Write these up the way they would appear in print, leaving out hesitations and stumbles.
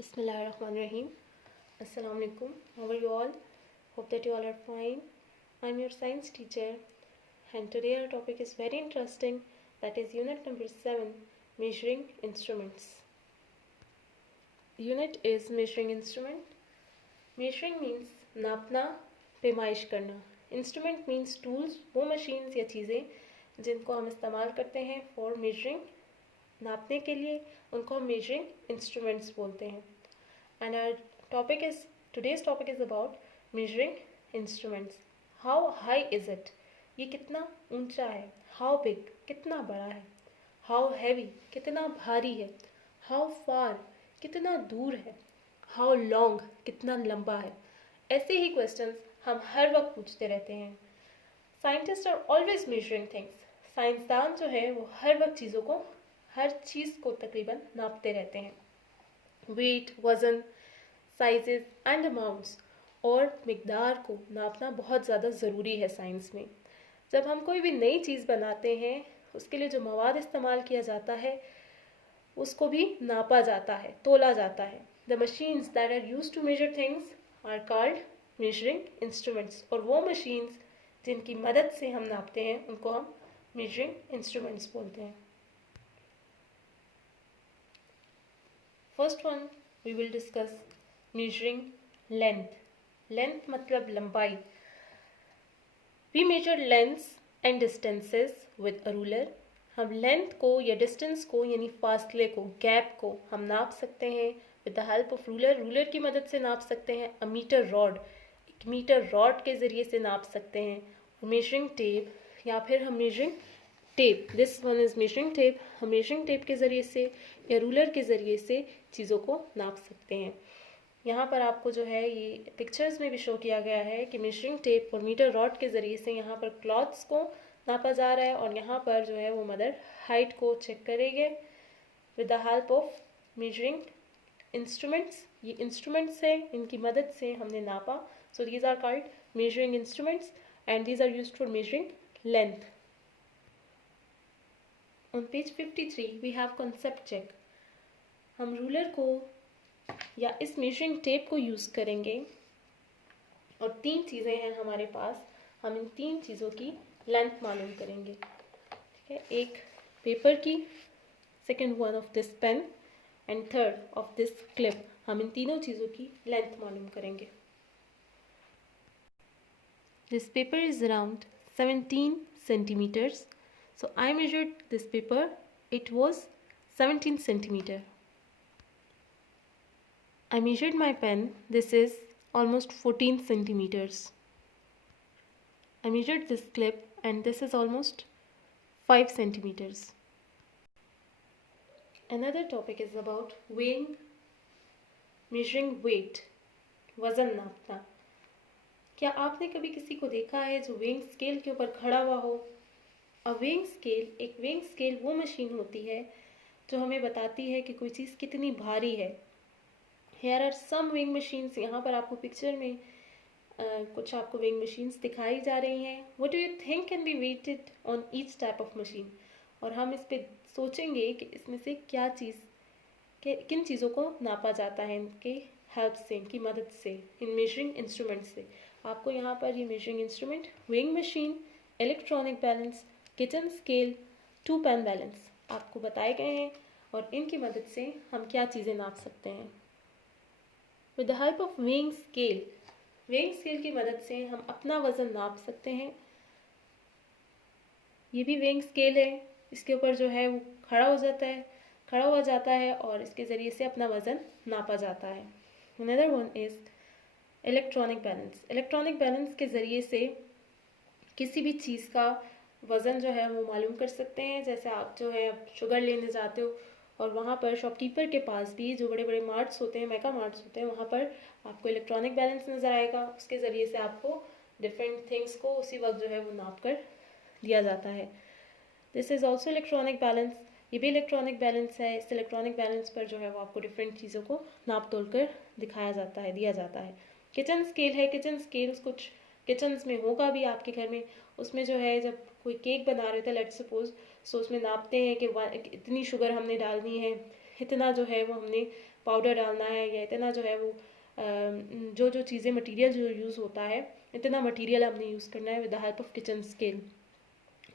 Bismillahirrahmanirrahim. Assalamu alaikum. How are you all? Hope that you all are fine. I'm your science teacher, and today our topic is very interesting. That is unit number 7, measuring instruments. Unit is measuring instrument. Measuring means नापना, पैमाइश करना. Instrument means tools, वो machines या चीज़ें जिनको हम इस्तेमाल करते हैं for measuring, नापने के लिए उनको हम measuring instruments बोलते हैं. And our today's topic is about measuring instruments. How high is it? ये कितना ऊंचा है? How big? कितना बड़ा है? How heavy? कितना भारी है? How far? कितना दूर है? How long? कितना लंबा है? ऐसे ही क्वेश्चंस हम हर वक्त पूछते रहते हैं. Scientists are always measuring things. साइंसदान जो है वो हर वक्त हर चीज़ को तकरीबन नापते रहते हैं. वेट, वज़न, साइजेस एंड अमाउंट्स और मिकदार को नापना बहुत ज़्यादा ज़रूरी है साइंस में. जब हम कोई भी नई चीज़ बनाते हैं उसके लिए जो मवाद इस्तेमाल किया जाता है उसको भी नापा जाता है, तोला जाता है. The machines that are used to measure things are called measuring instruments. और वो मशीन्स जिनकी मदद से हम नापते हैं उनको हम मेजरिंग इंस्ट्रूमेंट्स बोलते हैं. First one we will discuss measuring length. Length मतलब लंबाई. We measure lengths and distances with a ruler. हम लेंथ को या डिस्टेंस को यानी फासले को, गैप को हम नाप सकते हैं with the help of ruler. Ruler की मदद से नाप सकते हैं. A meter rod, एक मीटर रॉड के ज़रिए से नाप सकते हैं. मेजरिंग टेप या फिर हम measuring tape, this one is measuring tape. हम मेजरिंग टेप के ज़रिए से या रूलर के ज़रिए से चीज़ों को नाप सकते हैं. यहाँ पर आपको जो है ये पिक्चर्स में भी शो किया गया है कि मेजरिंग टेप और मीटर रॉड के ज़रिए से यहाँ पर क्लॉथ्स को नापा जा रहा है और यहाँ पर जो है वो मदर हाइट को चेक करेंगे with the help of measuring instruments. ये इंस्ट्रूमेंट्स है, इनकी मदद से हमने नापा. So these are called measuring instruments and these are used for measuring length. On page 53 we have concept check. हम रूलर को या इस मेजरिंग टेप को यूज़ करेंगे और 3 चीज़ें हैं हमारे पास. हम इन 3 चीज़ों की लेंथ मालूम करेंगे. ठीक है, एक पेपर की, second one of this pen and third of this clip. हम इन तीनों चीज़ों की लेंथ मालूम करेंगे. This paper is around 17 centimeters. So I measured this paper, it was 17 centimeter. I measured my pen, this is almost 14 centimeters. I measured this clip and this is almost 5 centimeters. Another topic is about weighing, measuring weight, वज़न नापना. क्या आपने कभी किसी को देखा है जो वेइंग स्केल के ऊपर खड़ा हुआ हो? एक वेइंग स्केल वो मशीन होती है जो हमें बताती है कि कोई चीज़ कितनी भारी है. Here are some weighing machines. यहाँ पर आपको पिक्चर में कुछ आपको वेइंग मशीन्स दिखाई जा रही हैं. What do you think can be weighted on each type of machine. और हम इस पर सोचेंगे कि इसमें से किन चीज़ों को नापा जाता है इनके हेल्प से, इनकी मदद से, इन मेजरिंग इंस्ट्रूमेंट से. आपको यहाँ पर ये measuring instrument, weighing machine, electronic balance, kitchen scale, 2 pen balance आपको बताए गए हैं और इनकी मदद से हम क्या चीज़ें नाप सकते हैं. With the help of weighing scale की मदद से हम अपना वज़न नाप सकते हैं. ये भी वेइंग स्केल है, इसके ऊपर जो है वो खड़ा हो जाता है और इसके ज़रिए से अपना वज़न नापा जाता है. Another one is electronic balance के ज़रिए से किसी भी चीज़ का वज़न जो है वो मालूम कर सकते हैं. जैसे आप जो है शुगर लेने जाते हो और वहाँ पर शॉपकीपर के पास भी जो बड़े बड़े मार्ट्स होते हैं, मेगा मार्ट्स होते हैं, वहाँ पर आपको इलेक्ट्रॉनिक बैलेंस नज़र आएगा. उसके ज़रिए से आपको डिफरेंट थिंग्स को उसी वक्त जो है वो नाप कर दिया जाता है. This is also electronic balance. ये भी इलेक्ट्रॉनिक बैलेंस है. इस इलेक्ट्रॉनिक बैलेंस पर जो है वो आपको डिफरेंट चीज़ों को नाप तोल कर दिया जाता है. किचन स्केल है. किचन स्केल्स कुछ किचन्स में होगा भी आपके घर में. उसमें जो है जब कोई केक बना रहे थे लेट्स सपोज, सो उसमें नापते हैं कि इतनी शुगर हमने डालनी है, इतना जो है वो हमने पाउडर डालना है, या इतना जो है वो जो जो चीज़ें मटेरियल जो यूज़ होता है, इतना मटेरियल हमने यूज़ करना है with the help of kitchen scale.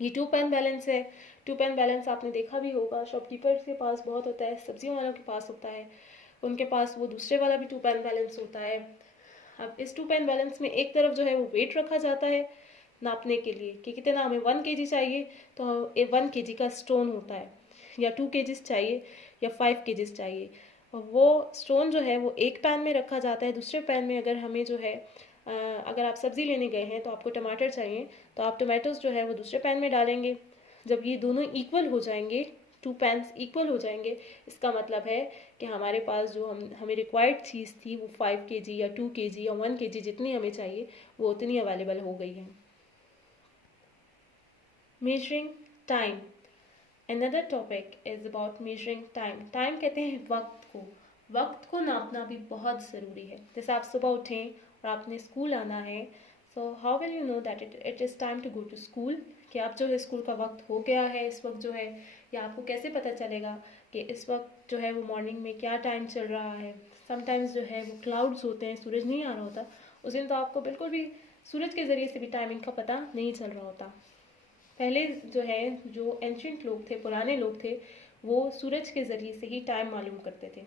ये 2 पैन बैलेंस है। 2 पैन बैलेंस आपने देखा भी होगा, शॉपकीपर्स के पास बहुत होता है, सब्जियों वालों के पास होता है, उनके पास वो दूसरे वाला भी 2 पैन बैलेंस होता है। अब इस 2 पैन बैलेंस में एक तरफ जो है वो वेट रखा जाता है नापने के लिए कि कितना हमें 1 kg चाहिए, तो 1 kg का स्टोन होता है, या 2 kg चाहिए या 5 kg चाहिए। वो स्टोन जो है वो एक पैन में रखा जाता है। दूसरे पैन में अगर हमें जो है अगर आप सब्ज़ी लेने गए हैं तो आपको टमाटर चाहिए, तो आप टमाटोज जो है वो दूसरे पैन में डालेंगे। जब ये दोनों इक्वल हो जाएंगे, 2 पैन्स इक्वल हो जाएंगे, इसका मतलब है कि हमारे पास जो हमें रिक्वायर्ड चीज़ थी वो 5 kg या 2 kg या 1 kg जितनी हमें चाहिए वो उतनी अवेलेबल हो गई है। Measuring time, another topic is about measuring time. Time कहते हैं वक्त को। वक्त को नापना भी बहुत ज़रूरी है। जैसे आप सुबह उठें और आपने स्कूल आना है, so how will you know that it is time to go to school, कि आप जो है स्कूल का वक्त हो गया है इस वक्त जो है, या आपको कैसे पता चलेगा कि इस वक्त जो है वो मॉर्निंग में क्या टाइम चल रहा है। समटाइम्स जो है वो क्लाउड्स होते हैं, सूरज नहीं आ रहा होता उस दिन, तो आपको बिल्कुल भी सूरज के ज़रिए से भी टाइमिंग का पता नहीं चल रहा होता। पहले जो है जो एंशियंट लोग थे, पुराने लोग थे, वो सूरज के ज़रिए से ही टाइम मालूम करते थे।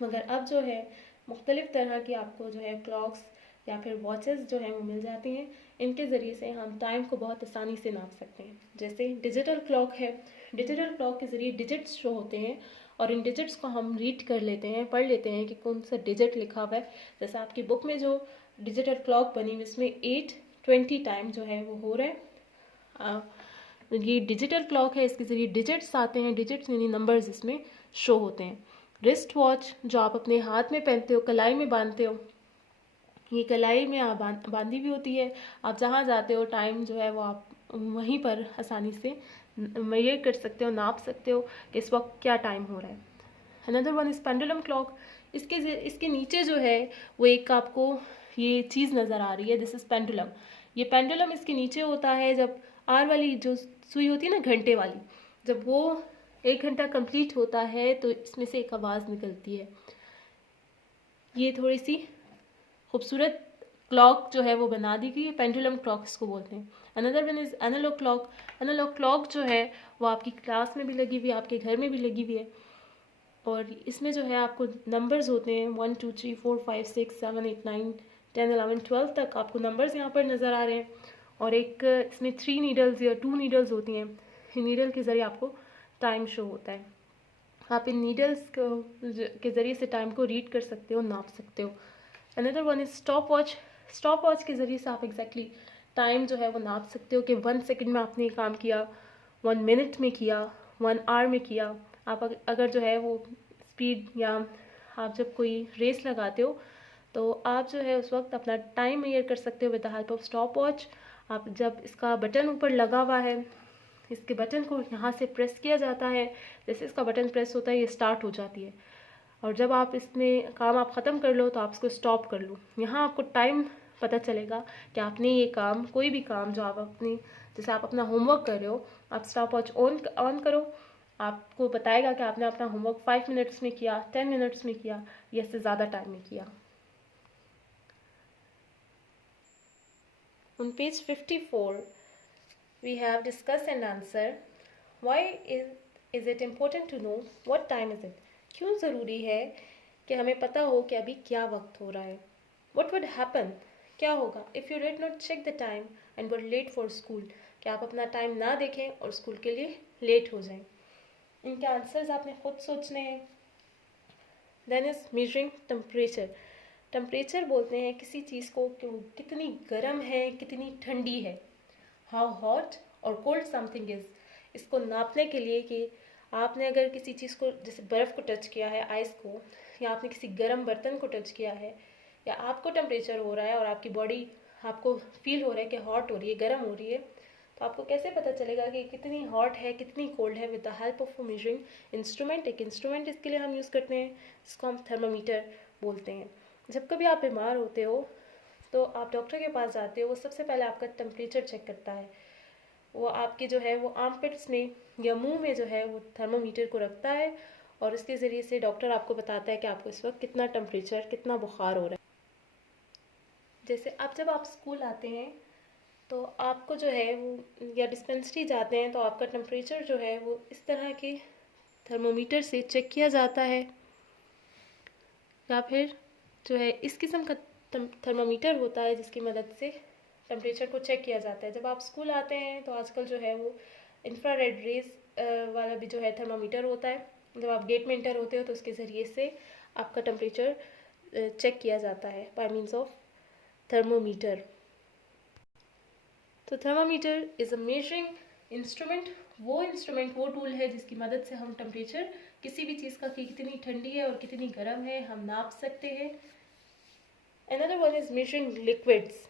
मगर अब जो है मुख्तलिफ़ तरह की आपको जो है क्लॉक्स या फिर वॉचेस जो हैं वो मिल जाती हैं। इनके ज़रिए से हम टाइम को बहुत आसानी से नाप सकते हैं। जैसे डिजिटल क्लॉक है, डिजिटल क्लॉक के ज़रिए डिजिट्स शो होते हैं और इन डिजिट्स को हम रीड कर लेते हैं, पढ़ लेते हैं कि कौन सा डिजिट लिखा हुआ है। जैसे आपकी बुक में जो डिजिटल क्लॉक बनी हुई इसमें 8:20 टाइम जो है वो हो रहा है। ये डिजिटल क्लॉक है, इसके ज़रिए डिजिट्स आते हैं, डिजिट्स यानी नंबर्स इसमें शो होते हैं। रिस्ट वॉच जो आप अपने हाथ में पहनते हो, कलाई में बांधते हो, ये कलाई में आप बांधी भी होती है। आप जहाँ जाते हो टाइम जो है वो आप वहीं पर आसानी से मेजर कर सकते हो, नाप सकते हो कि इस वक्त क्या टाइम हो रहा है। Another one is pendulum clock. इसके नीचे जो है वो एक आपको ये चीज़ नज़र आ रही है, दिस इज़ पेंडुलम। ये पेंडुलम इसके नीचे होता है। जब आर वाली जो सुई होती है ना, घंटे वाली, जब वो 1 घंटा कंप्लीट होता है तो इसमें से एक आवाज़ निकलती है। ये थोड़ी सी खूबसूरत क्लॉक जो है वो बना दी गई है, पेंडुलम क्लॉक इसको बोलते हैं। Another one is analog clock. Analog clock जो है वो आपकी क्लास में भी लगी हुई है, आपके घर में भी लगी हुई है, और इसमें जो है आपको नंबर्स होते हैं 1 2 3 4 5 6 7 8 9 10 11 12 तक आपको नंबर्स यहाँ पर नज़र आ रहे हैं। और एक इसमें 3 नीडल्स या 2 नीडल्स होती हैं। इन नीडल के ज़रिए आपको टाइम शो होता है। आप इन नीडल्स के ज़रिए से टाइम को रीड कर सकते हो, नाप सकते हो। Another one is stop watch. Stop watch के ज़रिए से आप एग्जैक्टली टाइम जो है वो नाप सकते हो कि 1 सेकेंड में आपने ये काम किया, 1 मिनट में किया, 1 आवर में किया। आप अगर जो है वो स्पीड या आप जब कोई रेस लगाते हो तो आप जो है उस वक्त अपना टाइम मेजर कर सकते हो with the help of stop watch. आप जब इसका बटन ऊपर लगा हुआ है, इसके बटन को यहाँ से प्रेस किया जाता है, जैसे इसका बटन प्रेस होता है ये स्टार्ट हो जाती है, और जब आप इसमें काम आप ख़त्म कर लो तो आप इसको स्टॉप कर लो। यहाँ आपको टाइम पता चलेगा कि आपने ये काम, कोई भी काम जो आप अपनी, जैसे आप अपना होमवर्क कर रहे हो, आप स्टॉप वॉच ऑन करो, आपको बताएगा कि आपने अपना होमवर्क 5 मिनट्स में किया, 10 मिनट्स में किया या इससे ज़्यादा टाइम में किया। On page 54, we have discussed and answered why is it important to know what time is it? क्यों ज़रूरी है कि हमें पता हो कि अभी क्या वक्त हो रहा है। What would happen? क्या होगा if you did not check the time and were late for school? कि आप अपना टाइम ना देखें और स्कूल के लिए लेट हो जाएं। इनके आंसर्स आपने खुद सोचने हैं। Then is measuring temperature. Temperature बोलते हैं किसी चीज़ को कि वो कितनी गर्म है, कितनी ठंडी है। हाउ हॉट और कोल्ड समथिंग इज़, इसको नापने के लिए कि आपने अगर किसी चीज़ को, जैसे बर्फ़ को टच किया है, आइस को, या आपने किसी गर्म बर्तन को टच किया है, या आपको टेम्परेचर हो रहा है और आपकी बॉडी, आपको फील हो रहा है कि हॉट हो रही है, गर्म हो रही है, तो आपको कैसे पता चलेगा कि कितनी हॉट है, कितनी कोल्ड है? With the help of measuring instrument. एक इंस्ट्रूमेंट इसके लिए हम यूज़ करते हैं जिसको हम थर्मामीटर बोलते हैं। जब कभी आप बीमार होते हो तो आप डॉक्टर के पास जाते हो, वो सबसे पहले आपका टेम्परेचर चेक करता है। वो आपके जो है वो आर्मपिट्स में या मुंह में जो है वो थर्मामीटर को रखता है और इसके ज़रिए से डॉक्टर आपको बताता है कि आपको इस वक्त कितना टेम्परेचर, कितना बुखार हो रहा है। जैसे अब जब आप स्कूल आते हैं तो आपको जो है वो, या डिस्पेंसरी जाते हैं तो आपका टेम्परेचर जो है वो इस तरह के थर्मोमीटर से चेक किया जाता है, या फिर जो है इस किस्म का थर्मोमीटर होता है जिसकी मदद से टेम्परेचर को चेक किया जाता है। जब आप स्कूल आते हैं तो आजकल जो है वो इंफ्रारेड रेज वाला भी जो है थर्मोमीटर होता है। जब आप गेट में इंटर होते हो तो उसके ज़रिए से आपका टेम्परेचर चेक किया जाता है बाय मीन्स ऑफ थर्मोमीटर। तो thermometer is a measuring instrument, वो टूल है जिसकी मदद से हम टेम्परेचर किसी भी चीज़ का कि कितनी ठंडी है और कितनी गर्म है हम नाप सकते हैं। Another one is measuring liquids.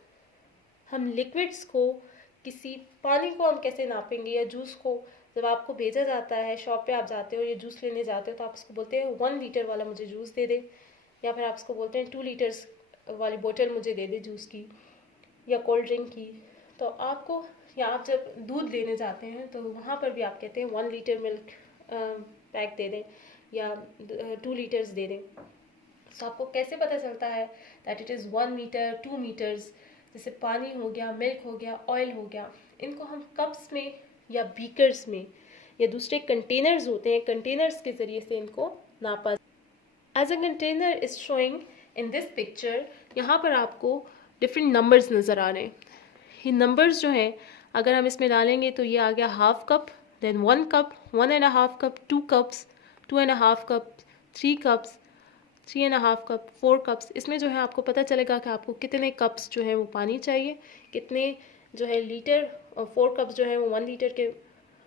हम लिक्विड्स को, किसी पानी को हम कैसे नापेंगे, या जूस को जब आपको भेजा जाता है, शॉप पे आप जाते हो, ये जूस लेने जाते हो तो आप उसको बोलते हैं 1 लीटर वाला मुझे जूस दे दे, या फिर आप उसको बोलते हैं 2 लीटर्स वाली बोतल मुझे दे दे जूस की या कोल्ड ड्रिंक की। तो आपको, या आप जब दूध लेने जाते हैं तो वहाँ पर भी आप कहते हैं 1 लीटर मिल्क पैक दे दें या 2 लीटर्स दे दें। तो आपको कैसे पता चलता है that it is 1 metre 2 metres. जैसे पानी हो गया, मिल्क हो गया, ऑयल हो गया, इनको हम कप्स में या बीकर्स में या दूसरे कंटेनर्स होते हैं, कंटेनर्स के ज़रिए से इनको नापा। As a container is showing in this picture, यहाँ पर आपको डिफरेंट नंबर्स नज़र आ रहे हैं। ये नंबर्स जो हैं अगर हम इसमें डालेंगे तो ये आ गया half cup, then 1 cup, 1.5 cup, 2 cups, 2.5 cup, 3 cups, 3.5 cup, 4 cups. इसमें जो है आपको पता चलेगा कि आपको कितने कप्स जो है वो पानी चाहिए, कितने जो है लीटर, और 4 कप्स जो है वो 1 लीटर के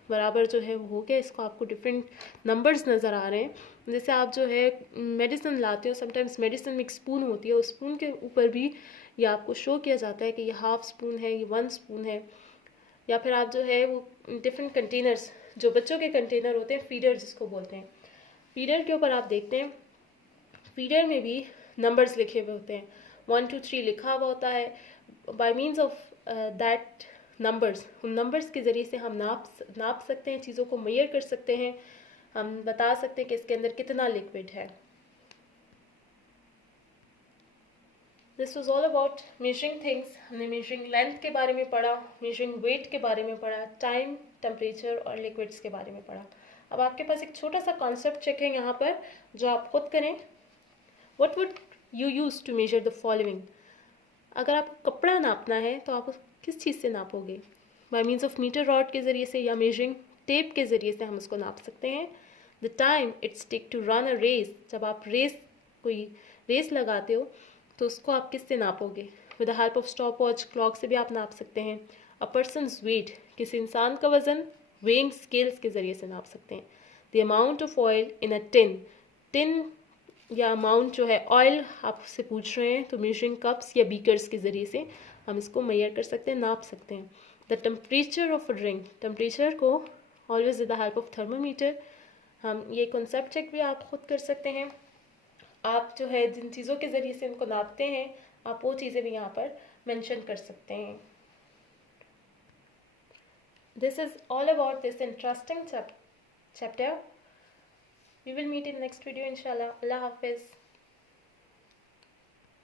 बराबर जो है वो हो गया। इसको आपको डिफरेंट नंबर्स नज़र आ रहे हैं। जैसे आप जो है मेडिसिन लाते हो, समटाइम्स मेडिसिन में एक स्पून होती है, उस स्पून के ऊपर भी ये आपको शो किया जाता है कि ये हाफ स्पून है, ये 1 स्पून है। या फिर आप जो है वो डिफरेंट कंटेनर्स, जो बच्चों के कंटेनर होते हैं, फीडर जिसको बोलते हैं, फीडर के ऊपर आप देखते हैं, फीडर में भी नंबर्स लिखे हुए होते हैं, 1 2 3 लिखा हुआ होता है। Bye means of that numbers, उन नंबर्स के ज़रिए से हम नाप सकते हैं, चीज़ों को मेजर कर सकते हैं, हम बता सकते हैं कि इसके अंदर कितना लिक्विड है। This was all about measuring things. हमने मेजरिंग लेंथ के बारे में पढ़ा, मेजरिंग वेट के बारे में पढ़ा, टाइम, टेम्परेचर और लिक्विड्स के बारे में पढ़ा। अब आपके पास एक छोटा सा कॉन्सेप्ट चेक है यहाँ पर जो आप खुद करें। What would you use to measure the following? अगर आपको कपड़ा नापना है तो आप किस चीज़ से नापोगे? By means of meter rod के ज़रिए से या मेजरिंग टेप के ज़रिए से हम उसको नाप सकते हैं। The time it's take to run a race, जब आप कोई रेस लगाते हो तो उसको आप किससे नापोगे? With the help of stopwatch, clock से भी आप नाप सकते हैं। अ पर्सनस वेट, किसी इंसान का वजन वेइंग स्केल्स के ज़रिए से नाप सकते हैं। The amount of oil in a tin या अमाउंट जो है ऑयल आपसे पूछ रहे हैं तो मेजरिंग कप्स या बीकर्स के ज़रिए से हम इसको मेजर कर सकते हैं, नाप सकते हैं। The temperature of a drink, temperature को always with the help of thermometer, हम ये कॉन्सेप्ट चेक भी आप खुद कर सकते हैं। आप जो है जिन चीज़ों के ज़रिए से इनको नापते हैं आप वो चीज़ें भी यहाँ पर मेंशन कर सकते हैं। This is all about this interesting chapter. We will meet in next video inshallah. Allah Hafiz.